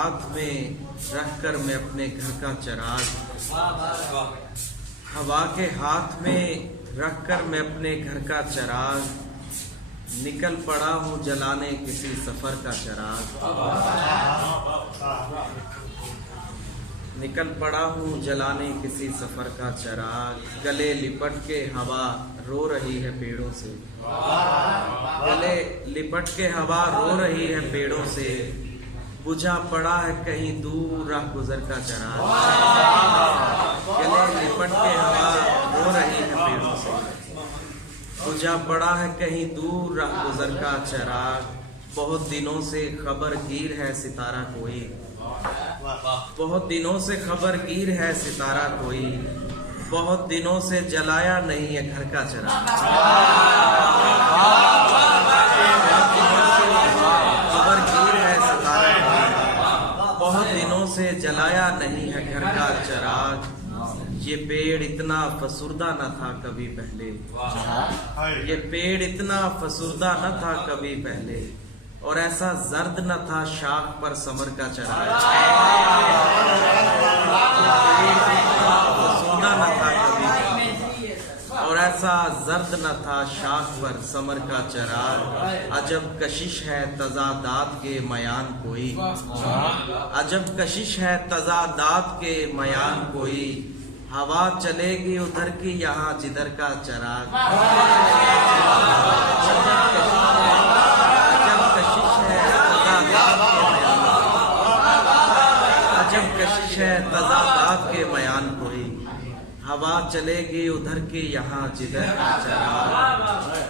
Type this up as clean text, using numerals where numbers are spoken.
हाथ में रखकर मैं अपने घर का चिराग, हवा के हाथ में रखकर मैं अपने घर का चिराग, निकल पड़ा हूँ जलाने किसी सफर का चिराग। निकल पड़ा हूँ जलाने किसी सफर का चिराग, गले लिपट के हवा रो रही है पेड़ों से, गले लिपट के हवा रो रही है पेड़ों से, बुझा पड़ा है कहीं दूर राह गुजर का चिराग। गले लिपट के हवा रो रही है पेड़ों से, बुझा पड़ा है कहीं दूर राह गुजर का चिराग। बहुत दिनों से खबर गिर है सितारा कोई, बहुत दिनों से खबर गिर है सितारा कोई, बहुत दिनों से जलाया नहीं है घर का चिराग। खबर गिर है सितारा कोई, बहुत दिनों से जलाया नहीं है घर का चिराग। ये पेड़ इतना फसुर्दा न था कभी पहले, ये पेड़ इतना फसुर्दा न था कभी पहले, और ऐसा जर्द न था शाख पर समर का चिराग। फसुर्दा न था कभी पहले, और ऐसा जर्द न था शाख पर समर का चिराग। अजब कशिश है तजादात के मयान कोई, अजब कशिश है तजादात के मयान कोई, हवा चलेगी उधर की यहाँ जिधर का चिराग। अजब कशिश है तजादात के मयान कोई, हवा चलेगी उधर की यहाँ जिधर का चिराग।